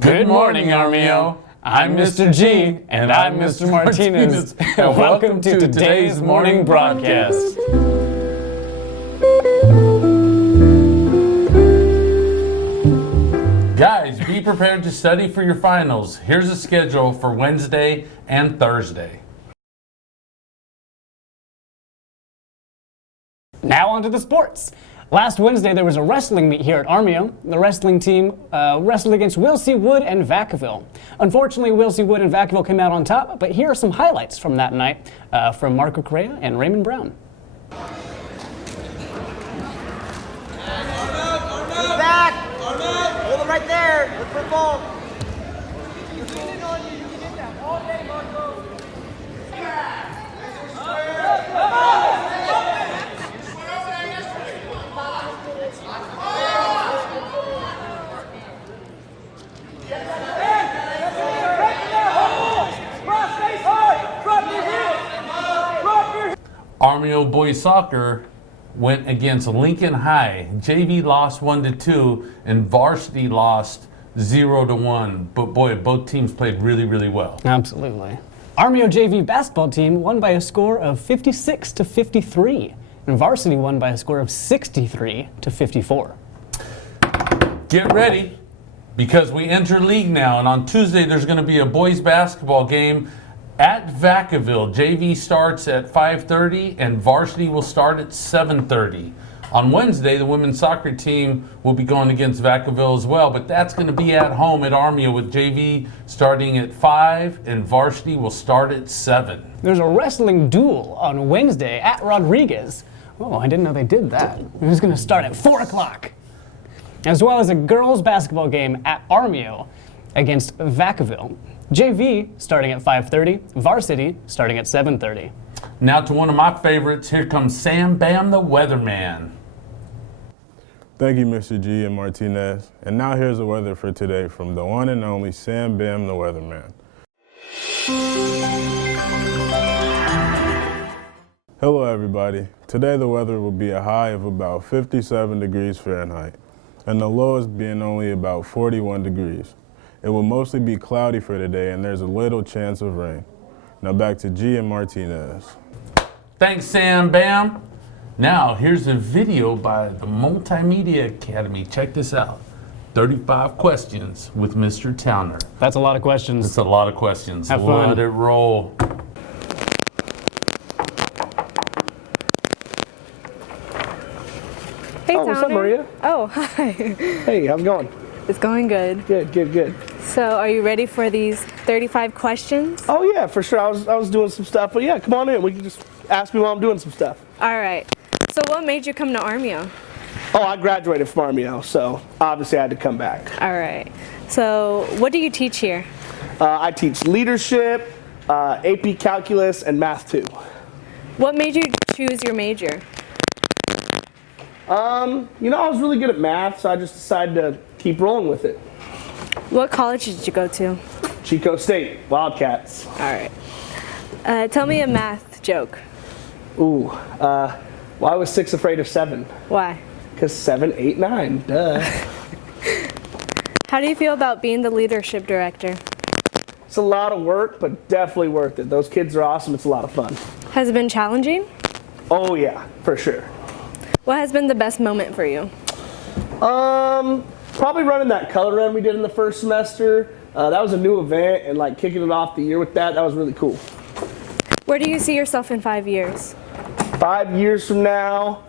Good morning, Armio. I'm Mr. G, and I'm Mr. Martinez, and welcome to today's morning broadcast. Guys, be prepared to study for your finals. Here's a schedule for Wednesday and Thursday. Now on to the sports. Last Wednesday, there was a wrestling meet here at Armio. The wrestling team wrestled against Wilsey Wood and Vacaville. Unfortunately, Wilsey Wood and Vacaville came out on top, but here are some highlights from that night from Marco Correa and Raymond Brown. Back! Hold him right there! Look for the ball! Armio boys soccer went against Lincoln High. JV lost 1-2 and varsity lost 0-1. But boy, both teams played really, really well. Absolutely. Armio JV basketball team won by a score of 56-53, and varsity won by a score of 63-54. Get ready, because we enter league now, and on Tuesday there's going to be a boys basketball game at Vacaville. JV starts at 5:30 and varsity will start at 7:30. On Wednesday, the women's soccer team will be going against Vacaville as well, but that's going to be at home at Armio with JV starting at 5 and varsity will start at 7. There's a wrestling duel on Wednesday at Rodriguez. Oh, I didn't know they did that. It was going to start at 4 o'clock. As well as a girls basketball game at Armio against Vacaville. JV starting at 5:30, varsity starting at 7:30. Now to one of my favorites, here comes Sam Bam the Weatherman. Thank you, Mr. G and Martinez. And now here's the weather for today from the one and only Sam Bam the Weatherman. Hello everybody. Today the weather will be a high of about 57 degrees Fahrenheit and the lowest being only about 41 degrees. It will mostly be cloudy for today and there's a little chance of rain. Now back to G and Martinez. Thanks, Sam Bam. Now, here's a video by the Multimedia Academy. Check this out. 35 questions with Mr. Towner. That's a lot of questions. It's a lot of questions. Have fun. Let it roll. Hey, Oh, what's up, Towner. Maria? Oh, hi. Hey, how's it going? It's going good. Good. So, are you ready for these 35 questions? Oh yeah, for sure. I was doing some stuff, but yeah, come on in. We can just ask me while I'm doing some stuff. All right. So, what made you come to Armio? Oh, I graduated from Armio, so obviously I had to come back. All right. So, what do you teach here? I teach leadership, AP Calculus, and Math 2. What made you choose your major? You know, I was really good at math, so I just decided to keep rolling with it. What college did you go to? Chico State, Wildcats. All right. Tell me a math joke. Ooh, why was 6 afraid of 7? Why? Because 7, 8, 9, duh. How do you feel about being the leadership director? It's a lot of work, but definitely worth it. Those kids are awesome. It's a lot of fun. Has it been challenging? Oh yeah, for sure. What has been the best moment for you? Probably running that color run we did in the first semester. That was a new event, and like kicking it off the year with that was really cool. Where do you see yourself in 5 years? 5 years from now,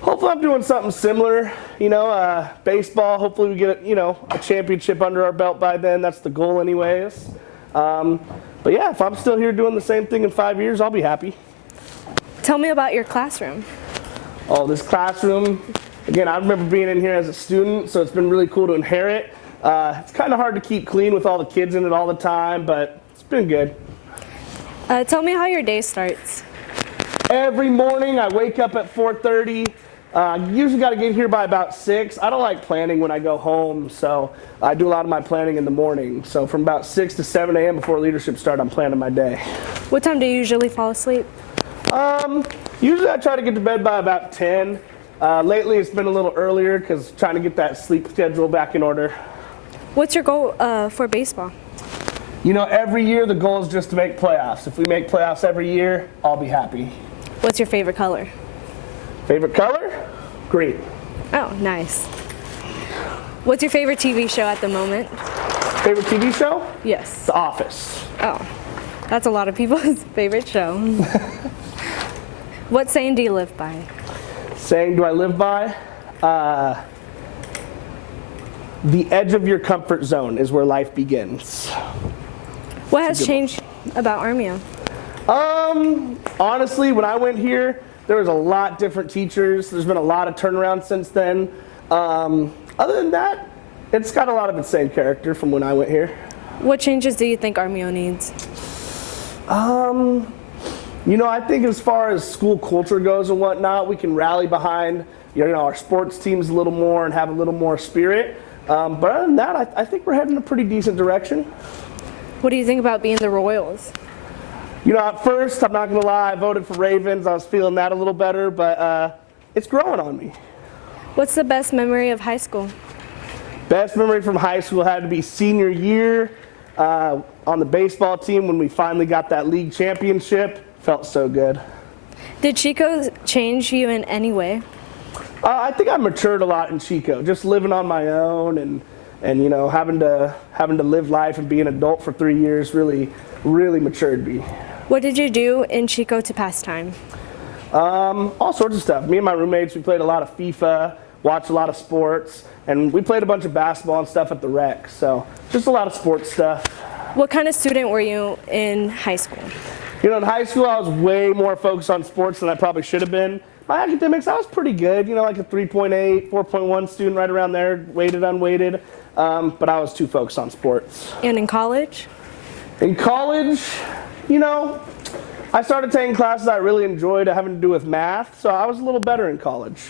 hopefully I'm doing something similar. You know, baseball. Hopefully we get a championship under our belt by then. That's the goal, anyways. But yeah, if I'm still here doing the same thing in 5 years, I'll be happy. Tell me about your classroom. Oh, this classroom. Again, I remember being in here as a student, so it's been really cool to inherit. It's kind of hard to keep clean with all the kids in it all the time, but it's been good. Tell me how your day starts. Every morning I wake up at 4:30. Usually got to get here by about 6. I don't like planning when I go home, so I do a lot of my planning in the morning. So from about 6 to 7 a.m. before leadership start, I'm planning my day. What time do you usually fall asleep? Usually I try to get to bed by about 10. Lately it's been a little earlier because trying to get that sleep schedule back in order. What's your goal for baseball? You know, every year the goal is just to make playoffs. If we make playoffs every year, I'll be happy. What's your favorite color? Favorite color? Green. Oh, nice. What's your favorite TV show at the moment? Favorite TV show? Yes. The Office. Oh, that's a lot of people's favorite show. What saying do you live by? Saying do I live by? The edge of your comfort zone is where life begins. What has changed about Armio? Honestly, when I went here, there was a lot different teachers. There's been a lot of turnaround since then. Other than that, it's got a lot of its same character from when I went here. What changes do you think Armio needs? You know, I think as far as school culture goes and whatnot, we can rally behind, you know, our sports teams a little more and have a little more spirit. But other than that, I think we're heading in a pretty decent direction. What do you think about being the Royals? You know, at first, I'm not going to lie, I voted for Ravens. I was feeling that a little better, but it's growing on me. What's the best memory of high school? Best memory from high school had to be senior year on the baseball team when we finally got that league championship. Felt so good. Did Chico change you in any way? I think I matured a lot in Chico, just living on my own and you know, having to live life and be an adult for 3 years really matured me. What did you do in Chico to pass time? All sorts of stuff. Me and my roommates, we played a lot of FIFA, watched a lot of sports, and we played a bunch of basketball and stuff at the rec. So just a lot of sports stuff. What kind of student were you in high school? You know, in high school, I was way more focused on sports than I probably should have been. My academics, I was pretty good. You know, like a 3.8, 4.1 student, right around there, weighted, unweighted. But I was too focused on sports. And in college? In college, you know, I started taking classes I really enjoyed having to do with math, so I was a little better in college.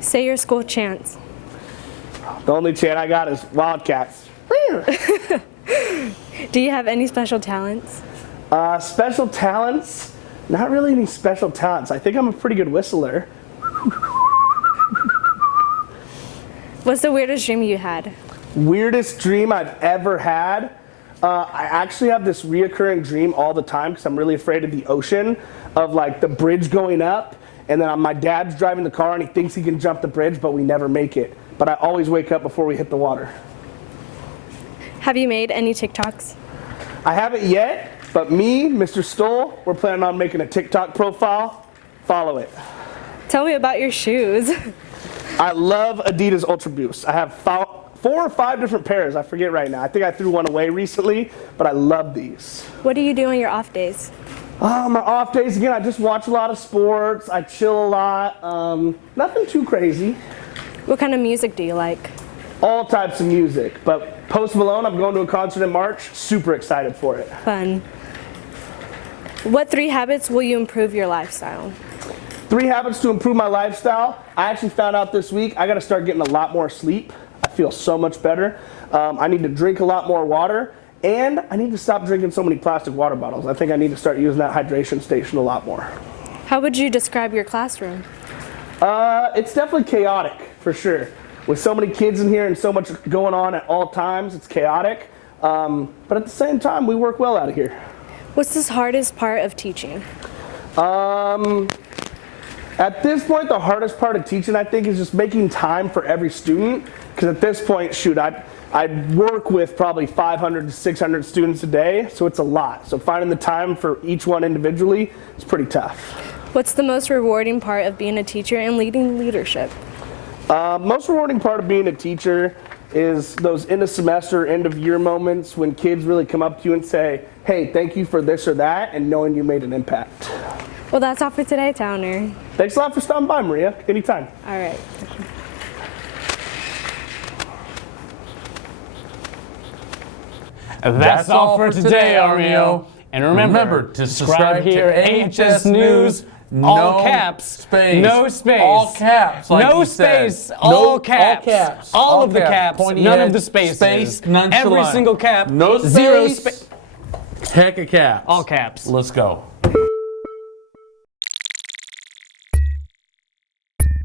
Say your school chants. The only chant I got is Wildcats. Do you have any special talents? Special talents? Not really any special talents. I think I'm a pretty good whistler. What's the weirdest dream you had? Weirdest dream I've ever had? I actually have this reoccurring dream all the time because I'm really afraid of the ocean, of like the bridge going up, and then my dad's driving the car and he thinks he can jump the bridge, but we never make it. But I always wake up before we hit the water. Have you made any TikToks? I haven't yet, but me, Mr. Stoll, we're planning on making a TikTok profile. Follow it. Tell me about your shoes. I love Adidas Ultra Boost. I have 4 or 5 different pairs. I forget right now. I think I threw one away recently, but I love these. What do you do on your off days? My off days, again, I just watch a lot of sports. I chill a lot. Nothing too crazy. What kind of music do you like? All types of music, but Post Malone, I'm going to a concert in March. Super excited for it. Fun. What 3 habits will you improve your lifestyle? 3 habits to improve my lifestyle. I actually found out this week I got to start getting a lot more sleep. I feel so much better. I need to drink a lot more water, and I need to stop drinking so many plastic water bottles. I think I need to start using that hydration station a lot more. How would you describe your classroom? It's definitely chaotic, for sure. With so many kids in here and so much going on at all times, it's chaotic. But at the same time, we work well out of here. What's the hardest part of teaching? At this point, the hardest part of teaching, I think, is just making time for every student. Because at this point, shoot, I work with probably 500 to 600 students a day, so it's a lot. So finding the time for each one individually is pretty tough. What's the most rewarding part of being a teacher and leading leadership? Most rewarding part of being a teacher is those end of semester, end of year moments when kids really come up to you and say, hey, thank you for this or that, and knowing you made an impact. Well, that's all for today, Towner. Thanks a lot for stopping by, Maria. Anytime. All right. That's all for today, Armio. And remember to subscribe here, AHS News, all caps, space, no space, all caps, like no you said. space, all caps, all of the caps, pointy none head, of the spaces, space, nonchalant. every single cap, No zero space. space, Heck of caps. all caps. Let's go.